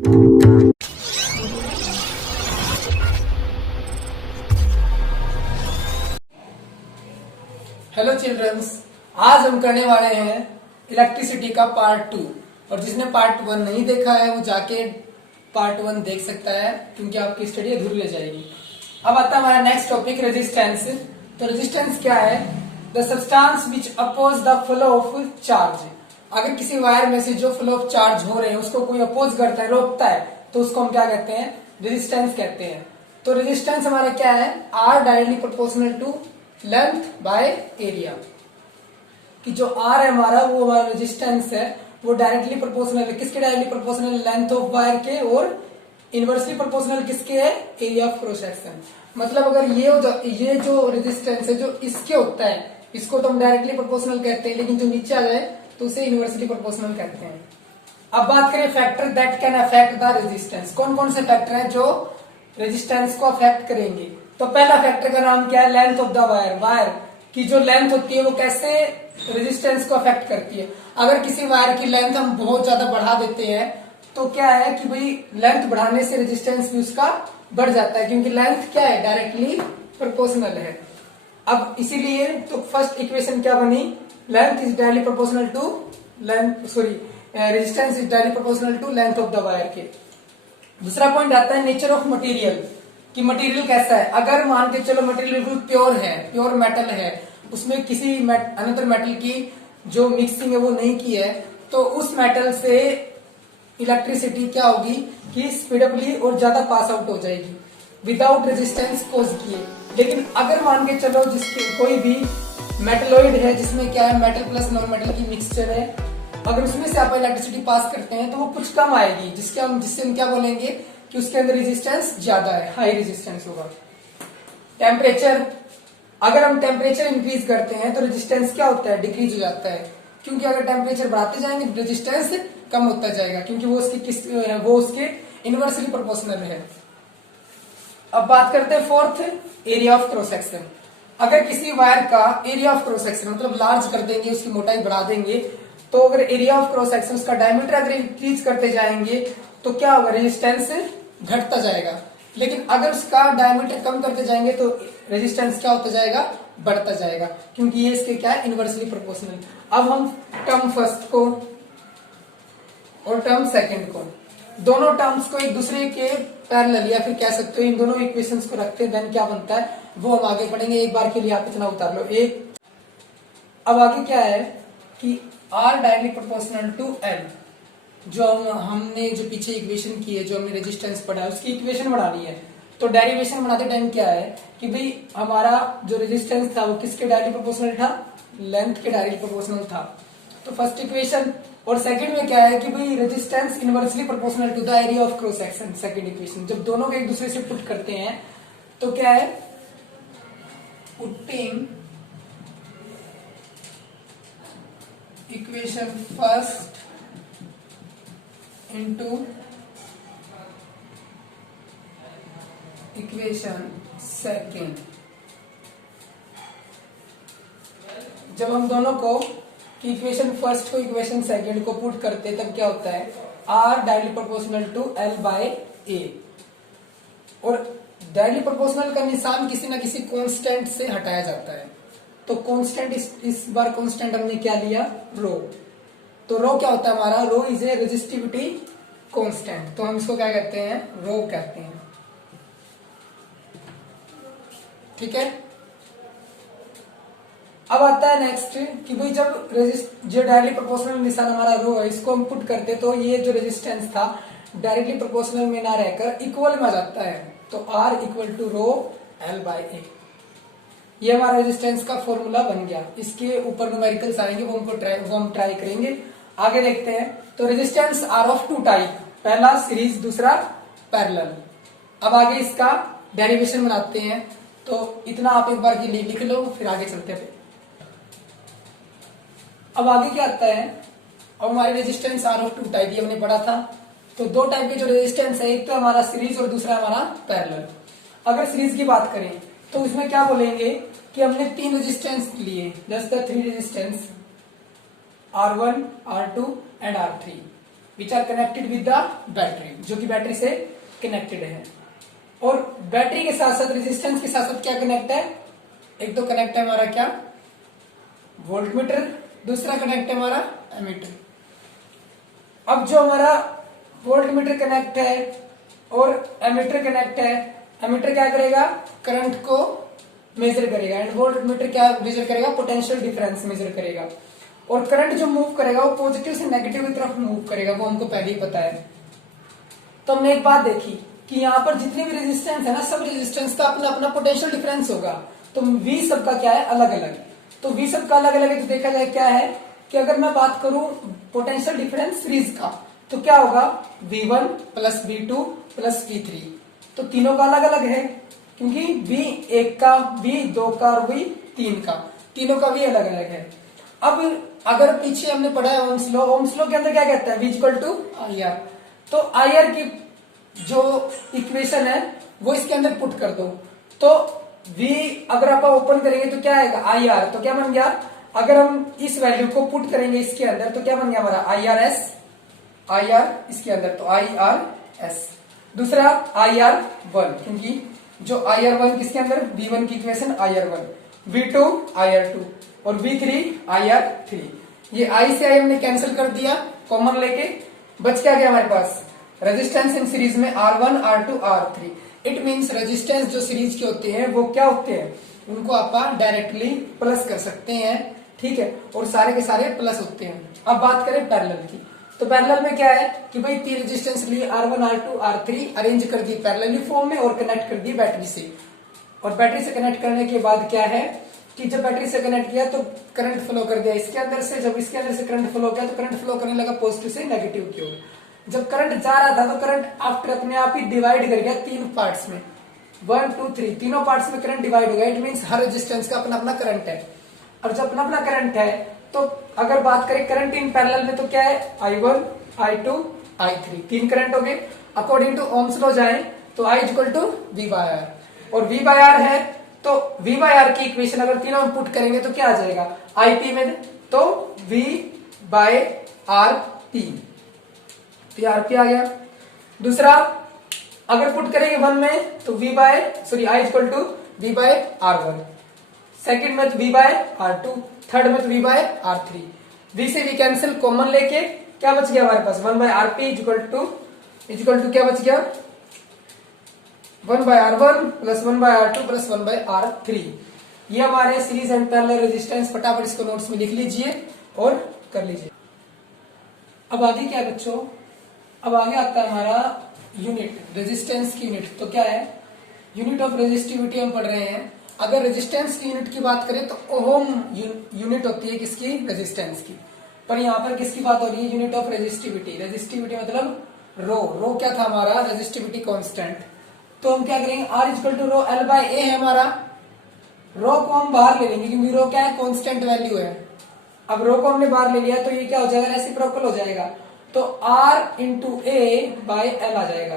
Hello children's, आज हम करने वाले हैं इलेक्ट्रिसिटी का पार्ट 2। और जिसने पार्ट 1 नहीं देखा है वो जाके पार्ट 1 देख सकता है, क्योंकि आपकी स्टडी अधूरी रह जाएगी। अब आता है हमारा नेक्स्ट टॉपिक, रेजिस्टेंस। तो रेजिस्टेंस क्या है? The substance which oppose the flow of charge. अगर किसी वायर में से जो फ्लो ऑफ चार्ज हो रहे हैं उसको कोई अपोज करता है, रोकता है, तो उसको हम क्या कहते हैं? रेजिस्टेंस कहते हैं। तो रेजिस्टेंस हमारा क्या है? R directly proportional to length by area. कि जो आर है हमारा, वो हमारा रेजिस्टेंस है, वो डायरेक्टली प्रोपोर्शनल है। किसके directly proportional? Length of wire के। और इनवर्सली प्रोपोर्शनल किसके है? Area of cross section. मतलब अगर ये जो रेजिस्टेंस है जो इसके होता है, इसको तो हम डायरेक्टली प्रोपोर्शनल कहते हैं, लेकिन जो नीचे आ जाए तो उसे इनवर्सली प्रोपोर्शनल कहते हैं। अब बात करें factor that can affect the resistance. कौन कौन से फैक्टर हैं जो रेजिस्टेंस को अफेक्ट करेंगे? तो पहला फैक्टर का नाम क्या है? Length of the wire. Wire की जो लेंथ होती है वो कैसे रेजिस्टेंस को अफेक्ट करती है? अगर किसी वायर की लेंथ हम बहुत ज्यादा बढ़ा देते हैं तो क्या है कि भाई लेंथ बढ़ाने से रेजिस्टेंस भी उसका बढ़ जाता है, क्योंकि लेंथ क्या है? डायरेक्टली प्रोपोर्शनल है। अब इसीलिए तो फर्स्ट इक्वेशन क्या बनी? Length is directly proportional to resistance is directly proportional to length of the wire के। दूसरा पॉइंट आता है नेचर ऑफ मटेरियल, कि मटेरियल कैसा है। अगर मान के चलो मटेरियल बिल्कुल प्योर है, प्योर मेटल है, उसमें किसी अनदर मेटल की जो मिक्सिंग है वो नहीं की है, तो उस मेटल से इलेक्ट्रिसिटी क्या होगी कि स्पीडअपली और ज्यादा पास आउट हो जाएगी विदाउट रेजिस्टेंस कोज किए। लेकिन अगर मान के चलो जिसके कोई भी मेटलॉइड है जिसमें क्या है, मेटल प्लस नॉन मेटल की मिक्सचर है, अगर उसमें से आप इलेक्ट्रिसिटी पास करते हैं तो वो कुछ कम आएगी, जिससे हम क्या बोलेंगे कि उसके अंदर रेजिस्टेंस ज्यादा है, हाई रेजिस्टेंस होगा। टेम्परेचर, अगर हम टेम्परेचर इंक्रीज करते हैं तो रेजिस्टेंस क्या होता है? डिक्रीज हो जाता है, क्योंकि अगर टेम्परेचर बढ़ाते जाएंगे रेजिस्टेंस कम होता जाएगा, क्योंकि वो उसके इनवर्सली प्रोपोर्शनल है। अब बात करते हैं fourth, area of cross section. अगर किसी वायर का एरिया ऑफ क्रॉस सेक्शन मतलब लार्ज कर देंगे, उसकी मोटाई बढ़ा देंगे, तो अगर एरिया ऑफ क्रॉस सेक्शन उसका डायमीटर अगर इंक्रीज करते जाएंगे तो क्या होगा? रेजिस्टेंस घटता जाएगा। लेकिन अगर उसका डायमीटर कम करते जाएंगे तो रेजिस्टेंस क्या होता जाएगा? बढ़ता जाएगा, क्योंकि ये इसके क्या है? Inversely proportional. अब हम टर्म फर्स्ट को और टर्म सेकंड को, दोनों टर्म्स को एक दूसरे के पैरेलल या फिर कह सकते हो इन दोनों इक्वेशंस को रखते हैं, देन क्या बनता है वो हम आगे पढ़ेंगे। एक बार के लिए आप इतना उतार लो एक। अब आगे क्या है कि R directly proportional to L, जो हमने जो पीछे इक्वेशन की है, जो हमने रेजिस्टेंस पढ़ा है, उसकी इक्वेशन बनानी है। तो डेरिवेशन बनाते टाइम क्या है कि भाई हमारा जो रेजिस्टेंस था वो किसके डायरेक्टली प्रोपोर्शनल था? लेंथ के डायरेक्टली प्रोपोर्शनल था। तो फर्स्ट इक्वेशन। और सेकंड में क्या है कि भाई resistance inversely proportional to the area of cross section. Second equation जब दोनों को एक दूसरे से पुट करते हैं तो क्या है? Putting equation first into equation second. जब हम दोनों को इक्वेशन फर्स्ट को इक्वेशन सेकेंड को पुट करते तब क्या होता है? R directly proportional to L by A. और डायरेक्टली प्रोपोर्शनल का निशान किसी ना किसी कांस्टेंट से हटाया जाता है। तो कांस्टेंट इस बार कांस्टेंट हमने क्या लिया? रो। तो रो क्या होता है हमारा? रो इज ए रेजिस्टिविटी कांस्टेंट, तो हम इसको क्या कहते हैं? रो कहते हैं। ठीक है। अब आता है नेक्स्ट कि भाई जब जो डायरेक्टली प्रोपोर्शनल निशान हमारा रो है, इसको हम पुट करते तो ये जो रेजिस्टेंस था डायरेक्टली प्रोपोर्शनल में ना रहकर इक्वल में आ जाता है। तो R equal to rho L by A. ये हमारा रेजिस्टेंस का फॉर्मूला बन गया। इसके ऊपर न्यूमेरिकल्स आएंगे, वो हम ट्राई करेंगे। आगे देखते हैं। तो resistance are of two type, पहला सीरीज, दूसरा पैरेलल। अब आगे इसका डेरिवेशन बनाते हैं। तो इतना आप एक बार के लिए लिख लो, फिर आगे चलते हैं। अब आगे क्या आता है? अब हमारे resistance are of two type, ये हमने पढ़ा था। तो दो टाइप के जो रेजिस्टेंस है, एक तो हमारा सीरीज और दूसरा हमारा पैरेलल। अगर सीरीज की बात करें तो इसमें क्या बोलेंगे कि हमने तीन रेजिस्टेंस लिए, just the three resistance R1, R2 and R3। Which are connected with the battery, जो कि बैटरी से कनेक्टेड है। और बैटरी के साथ साथ रेजिस्टेंस के साथ साथ क्या कनेक्ट है, एक तो कनेक्ट है हमारा क्या, वोल्ट मीटर, दूसरा कनेक्ट है हमारा एमीटर। अब जो हमारा वोल्ट मीटर कनेक्ट है और एमीटर कनेक्ट है, एमीटर क्या करेगा, करंट को मेजर करेगा, एंड वोल्ट मीटर क्या मेजर करेगा, पोटेंशियल डिफरेंस मेजर करेगा। और करंट जो मूव करेगा वो पॉजिटिव से नेगेटिव की तरफ मूव करेगा, वो हमको पहले ही पता है। तो हमने एक बात देखी कि यहाँ पर जितनी भी रेजिस्टेंस है ना, सब रेजिस्टेंस का अपना अपना पोटेंशियल डिफरेंस होगा। तो वी सबका क्या है, अलग अलग। तो वी सबका अलग अलग है, तो देखा जाए क्या है कि अगर मैं बात करूं पोटेंशियल डिफरेंस सीरीज का, तो क्या होगा, V1 plus V2 plus V3। तो तीनों का अलग अलग है, क्योंकि V1 का, V2 का और V3 का, तीनों का भी अलग अलग है। अब अगर पीछे हमने पढ़ा है ओम्स लॉ, ओम्स लॉ के अंदर क्या कहता है, V इक्वल टू IR। तो IR की जो इक्वेशन है वो इसके अंदर पुट कर दो, तो V अगर आप ओपन करेंगे तो क्या आएगा, IR। तो क्या बन गया, अगर हम इस वैल्यू को पुट करेंगे इसके अंदर तो क्या बन गया हमारा IRS, IR इसके अंदर तो IRS। दूसरा IR1, क्योंकि जो IR1 किसके अंदर, V1 की इक्वेशन IR1, V2 IR2 और V3 IR3। ये I से I हमने कैंसिल कर दिया, कॉमन लेके बच क्या गया हमारे पास, रेजिस्टेंस इन सीरीज में R1 R2 R3। It means resistance जो सीरीज के होते हैं वो क्या होते हैं, उनको आप डायरेक्टली प्लस कर सकते हैं, ठीक है, और सारे के सारे प्लस होते हैं। अब बात करें पैरेलल की, तो पैरेलल में क्या है कि भाई तीन रेजिस्टेंस लिए R1 R2 R3 अरेंज कर दी पैरेलली फॉर्म में और कनेक्ट कर दी बैटरी से। और बैटरी से कनेक्ट करने के बाद क्या है कि जब बैटरी से कनेक्ट किया तो करंट फ्लो कर दिया इसके अंदर से, जब इसके अंदर से करंट फ्लो किया तो करंट फ्लो करने लगा पॉजिटिव से नेगेटिव की ओर। जब करंट जा रहा था तो करंट आफ्टर अपने आप ही डिवाइड कर गया तीन पार्ट्स में, 1 2 3, तीनों पार्ट्स में करंट डिवाइड हो गया। इट मींस हर रेजिस्टेंस का अपना अपना करंट है। और जब अपना अपना करंट है तो अगर बात करें करंट इन पैरेलल में तो क्या है, I1 I2 I3, तीन करंट हो गए। अकॉर्डिंग टू ओम्स लॉ जाए तो I equal to V by R, और V बाय R है तो V बाय R की इक्वेशन अगर तीनों हम पुट करेंगे तो क्या आ जाएगा, IP में तो V बाय RP, तो RP आ गया। दूसरा अगर पुट करेंगे 1 में तो I equal to V by R1, second में तो V बाय R2, थर्ड में तो V बाय R3। V से V कैंसिल, कॉमन लेके क्या बच गया हमारे पास, 1 बाय RP इक्वल टू क्या बच गया, 1 by R1 plus 1 by R2 plus 1 by R3। ये हमारे सीरीज एंड पैरेलल रेजिस्टेंस, फटाफट इसको नोट्स में लिख लीजिए और कर लीजिए। अब आगे क्या बच्चों, अब आगे आता है हमारा यूनिट, रेजिस्टेंस की यूनिट। तो क्या है, यूनिट ऑफ रेजिस्टिविटी हम पढ़ रहे हैं। अगर रेजिस्टेंस की यूनिट की बात करें तो ओम यूनिट होती है किसकी, रेजिस्टेंस की। पर यहाँ पर किसकी बात हो रही है, यूनिट ऑफ रेजिस्टिविटी। रेजिस्टिविटी मतलब रो क्या था हमारा, रेजिस्टिविटी कांस्टेंट। तो हम क्या करेंगे, R equal to rho L by A है हमारा। रो को हम बाहर ले लेंगे क्योंकि रो क्या है, कांस्टेंट वैल्यू है। अब रो को हमने बाहर ले लिया तो ये क्या हो जाएगा, रेसिप्रोकल हो जाएगा। तो R into A by L आ जाएगा।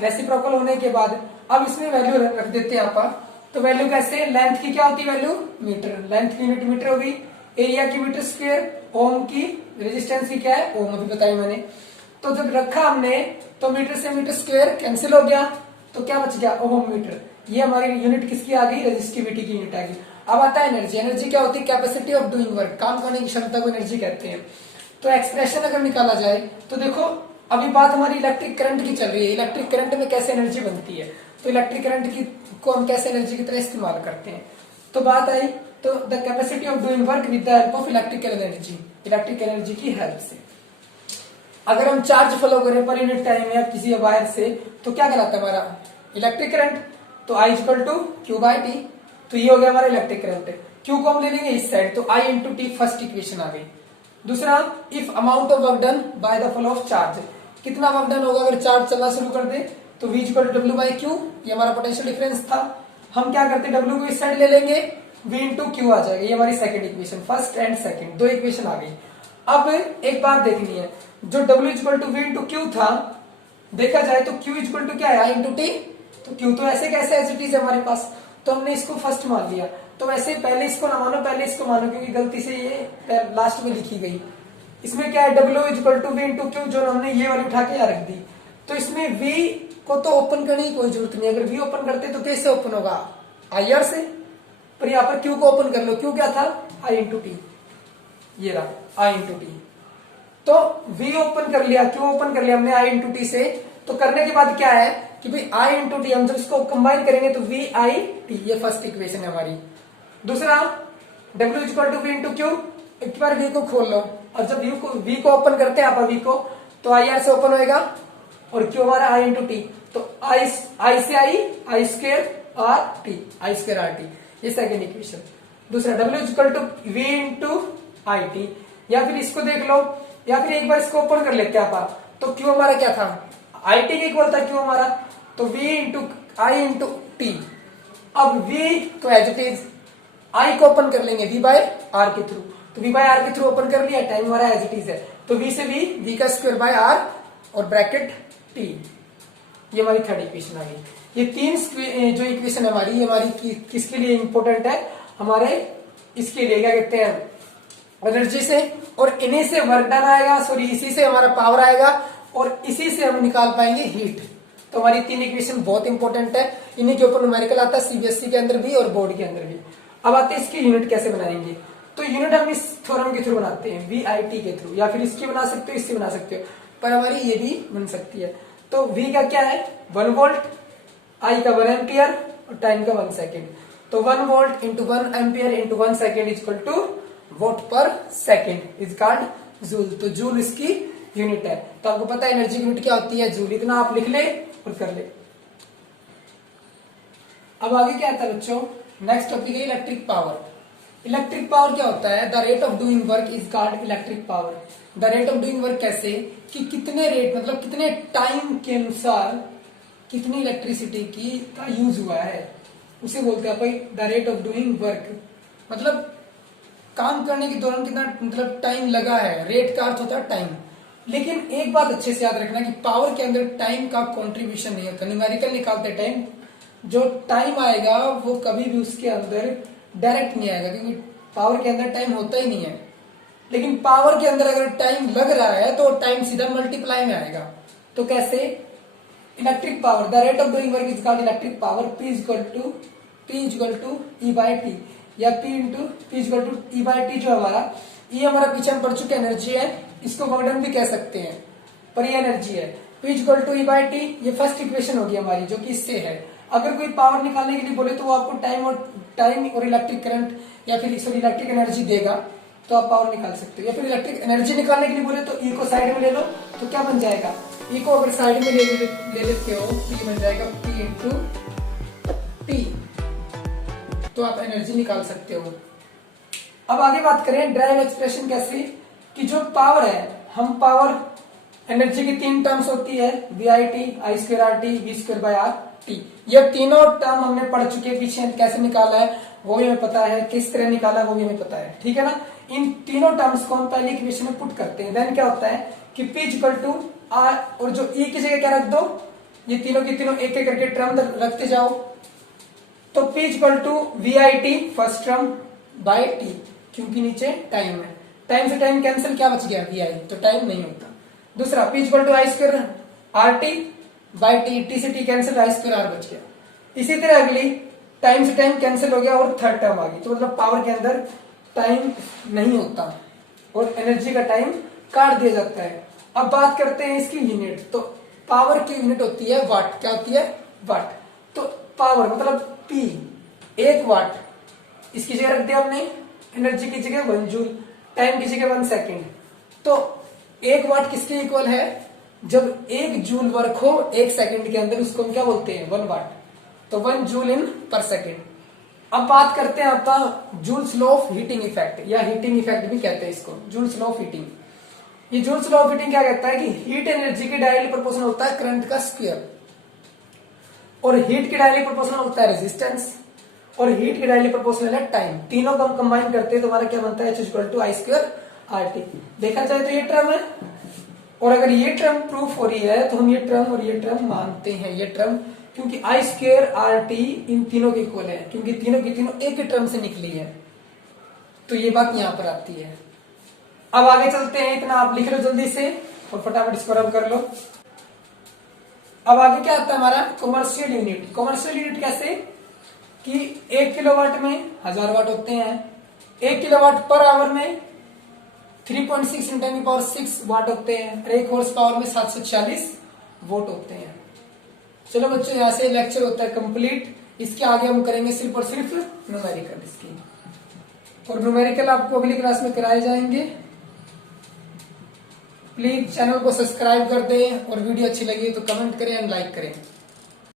रेसिप्रोकल होने के बाद अब इसमें वैल्यू रख देते हैं आप। तो वैल्यू कैसे, लेंथ की क्या होती है वैल्यू, मीटर, लेंथ की यूनिट मीटर होगी, एरिया की मीटर स्क्वायर, ओम की रेजिस्टेंस की क्या है, ओम, अभी बताया मैंने। तो जब रखा हमने तो मीटर से मीटर स्क्वायर कैंसिल हो गया, तो क्या बच गया, ओम मीटर। ये हमारी यूनिट किसकी आ गई, रेजिस्टिविटी की यूनिट आ गई। अब आता है एनर्जी। एनर्जी क्या होती है, कैपेसिटी ऑफ डूइंग वर्क, काम करने की क्षमता को एनर्जी कहते हैं। तो एक्सप्रेशन अगर निकाला जाए तो देखो अभी बात हमारी इलेक्ट्रिक करंट की चल रही है। इलेक्ट्रिक करंट में कैसे एनर्जी बनती है, तो इलेक्ट्रिक करंट की को हम कैसे एनर्जी की तरह इस्तेमाल करते हैं। तो बात आई तो the capacity of doing work with the help of electrical energy, electric energy की हेल्प से। अगर हम चार्ज फ्लो करें पर यूनिट टाइम या किसी वायर से तो क्या कहलाता है हमारा, इलेक्ट्रिक करंट। तो I equal to Q by T। तो ये हो गया हमारा इलेक्ट्रिक करंट। Q को हम ले लेंगे इस साइड, तो I into T first equation आ गई। दूसरा, if amount of work done by the flow of charge, कितना वर्क डन होगा अगर चार्ज चलना शुरू कर दे, तो V equal to W by Q, ये हमारा पोटेंशियल डिफरेंस था। हम क्या करते, W को इस साइड ले लेंगे, V इंटू Q आ जाएगा। ये हमारी second equation, first and second दो इक्वेशन आ गई। अब एक बात देखनी है, जो W equal to V into Q था, देखा जाए तो Q इक्वल टू क्या है, I इंटू T। तो Q तो ऐसे कैसे एज इट इज हमारे पास, तो हमने इसको फर्स्ट मान लिया। तो वैसे पहले इसको ना मानो, पहले इसको मानो, क्योंकि गलती से ये लास्ट में लिखी गई। इसमें क्या है, W equal to V into Q, जो हमने ये वाली उठा के यहाँ रख दी। तो इसमें वी को तो ओपन करने की कोई जरूरत नहीं, अगर वी ओपन करते तो कैसे ओपन होगा, आईआर से। पर यहाँ पर क्यू को ओपन कर लो, क्यू क्या था, आई इंटू टी, ये रहा आई इंटू टी। तो वी ओपन कर लिया, क्यू ओपन कर लिया हमने आई इंटू टी से। तो करने के बाद क्या है कि भाई आई इंटू टी, हम जब इसको कंबाइन करेंगे तो वी आई टी, ये फर्स्ट इक्वेशन है हमारी। दूसरा W equal to V into Q, एक बार वी को खोल लो, और जब वी को ओपन करते हैं आप वी को, तो आई आर से ओपन होएगा, और क्यू हमारा आई इंटू टी, तो आई से I square R T, I square R T, ये सेकेंड इक्वेशन। दूसरा W equal to V into I T, या फिर इसको देख लो, या फिर एक बार इसको ओपन कर लेते हैं आप, तो क्यू हमारा क्या था, आई टी के इक्वल था क्यू हमारा, तो V into I into T. अब वी तो एज इट इज, आई को ओपन कर लेंगे वी बाय आर के थ्रू, तो वी बाय आर के थ्रू ओपन कर लिया, टाइम हमारा एज इट इज है, तो वी से वी का स्क्वायर बाय आर और ब्रैकेट टी, ये हमारी थर्ड इक्वेशन आ गई। ये तीन जो इक्वेशन है हमारी, ये हमारी किसके लिए इंपॉर्टेंट है, हमारे इसके लिए क्या कहते हैं, एनर्जी से, और इन्हीं से वर्क डन आएगा, सॉरी इसी से हमारा पावर आएगा, और इसी से हम निकाल पाएंगे हीट। तो हमारी तीन इक्वेशन बहुत इंपॉर्टेंट है, इन्हीं के ऊपर न्यूमेरिकल आता है सीबीएसई के अंदर भी और बोर्ड के अंदर भी। अब आते हैं इसकी यूनिट कैसे बनाएंगे, तो यूनिट हम इस थ्योरम के थ्रू बनाते हैं, वी आई टी के थ्रू, या फिर इसकी बना सकते हो, इससे बना सकते हो, पर हमारी ये भी बन सकती है। तो v का क्या है 1 वोल्ट, i का 1 एम्पियर और टाइम का 1 सेकेंड, तो 1 volt into 1 ampere into 1 second is equal to volt पर सेकेंड इज कॉल्ड जूल। तो जूल इसकी यूनिट है। तो आपको पता है एनर्जी यूनिट क्या होती है, जूल, इतना आप लिख ले और कर ले। अब आगे क्या आता है बच्चों, नेक्स्ट टॉपिक है इलेक्ट्रिक पावर। इलेक्ट्रिक पावर क्या होता है, the rate of doing work is called electric power. The rate of doing work कैसे, कि कितने रेट मतलब कितने टाइम के अनुसार कितनी इलेक्ट्रिसिटी की का यूज हुआ है, उसे बोलते हैं भाई the rate of doing work, मतलब काम करने के दौरान कितना मतलब टाइम लगा है, रेट का अर्थ होता है टाइम। लेकिन एक बात अच्छे से याद रखना कि पावर के अंदर टाइम का कंट्रीब्यूशन नहीं होता, न्यूमेरिकल निकालते टाइम, जो टाइम आएगा वो कभी भी उसके अंदर डायरेक्ट नहीं आएगा, क्योंकि पावर के अंदर टाइम होता ही नहीं है। लेकिन पावर के अंदर अगर टाइम लग रहा है तो टाइम सीधा मल्टीप्लाई में आएगा। तो कैसे, electric power the rate of doing work is called electric power, P equal to E by T, या P equal to E by T, जो हमारा ये हमारा पीछे हम पढ़ चुके एनर्जी है, इसको वर्डन भी कह सकते हैं, पर ये एनर्जी है। P equal to E by T, ये फर्स्ट इक्वेशन होगी हमारी जो कि इससे है। अगर कोई पावर निकालने के लिए बोले तो वो आपको टाइम और इलेक्ट्रिक करंट या फिर सॉरी इलेक्ट्रिक एनर्जी देगा, तो आप पावर निकाल सकते हो। या फिर इलेक्ट्रिक एनर्जी निकालने के लिए बोले तो E को साइड में ले लो, तो क्या बन जाएगा, E को अगर साइड में ले लेते हो तो ये बन जाएगा P इंटू टी, तो आप एनर्जी निकाल सकते हो। अब आगे बात करें ड्राइव एक्सप्रेशन कैसे, कि जो पावर है, हम पावर एनर्जी की तीन टर्म्स होती है, V I T, I square R T, V square by R T. ये तीनों टर्म हमने पढ़ चुके हैं, पीछे कैसे निकाला है वो भी हमें पता है, किस तरह निकाला है वो भी हमें पता है, ठीक है ना। इन तीनों टर्म्स को हम पहले इक्वेशन में पुट करते हैं, देन क्या होता है कि P इक्वल टू आर, और जो E की जगह क्या रख दो, ये तीनों की तीनों एक एक करके टर्म रखते जाओ, तो P equal to V I T first term by T, क्योंकि नीचे टाइम है, टाइम से टाइम कैंसिल, क्या बच गया वी आई, तो टाइम नहीं होता। दूसरा P equal to I square R T by T, T से T cancel, I square R बच गया। इसी तरह अगली टाइम से टाइम कैंसिल हो गया और थर्ड टर्म आ गई, तो मतलब पावर के अंदर टाइम नहीं होता और एनर्जी का टाइम काट दिया जाता है। अब बात करते हैं इसकी यूनिट, तो पावर की यूनिट होती है वाट, क्या होती है वाट। तो पावर मतलब P, 1 वाट, इसकी जगह रख दिया हमने, एनर्जी की जगह 1 जूल, टाइम की जगह 1 सेकेंड। तो 1 वाट किसके इक्वल है, जब 1 जूल वर्क हो 1 सेकेंड के अंदर, उसको हम क्या बोलते हैं 1 वाट, तो 1 जूल इन पर सेकेंड। अब बात करते हैं आपका joules law of heating effect, या हीटिंग इफेक्ट भी कहते हैं इसको, जूल्स लॉ ऑफ हीटिंग। ये जूल्स लॉ ऑफ हीटिंग क्या कहता है कि हीट एनर्जी की डायरेक्टली प्रोपोर्शनल होता है करंट का स्क्वायर, और हीट की डायरेक्टली प्रोपोर्शनल होता है रेजिस्टेंस, और हीट की डायरेक्टली प्रोपोर्शनल है टाइम। तीनों को हम कंबाइन करते हैं तो हमारा क्या बनता है, H equal to I square R T. देखा जाए तो ये टर्म है, और अगर ये टर्म प्रूफ हो रही है तो हम ये टर्म और ये टर्म मानते हैं, ये टर्म, क्योंकि आई स्क्वायर आर टी इन तीनों के इक्वल है, क्योंकि तीनों की तीनों एक ही टर्म से निकली है, तो ये बात यहां पर आती है। अब आगे चलते हैं, इतना आप लिख लो जल्दी से और फटाफट इसको रब कर लो। अब आगे क्या आता है हमारा कॉमर्शियल यूनिट। कॉमर्शियल यूनिट कैसे कि 1 किलोवाट में 1000 वाट होते हैं, 1 किलोवाट पर आवर में 3.6 × 10⁶ वाट होते हैं और 1 हॉर्स पावर में 746 वोट होते हैं। चलो बच्चों यहाँ से लेक्चर होता है कंप्लीट। इसके आगे हम करेंगे सिर्फ और सिर्फ न्यूमेरिकल इसकी, और न्यूमेरिकल आपको अगली क्लास में कराए जाएंगे। प्लीज चैनल को सब्सक्राइब कर दें और वीडियो अच्छी लगी तो कमेंट करें एंड लाइक करें।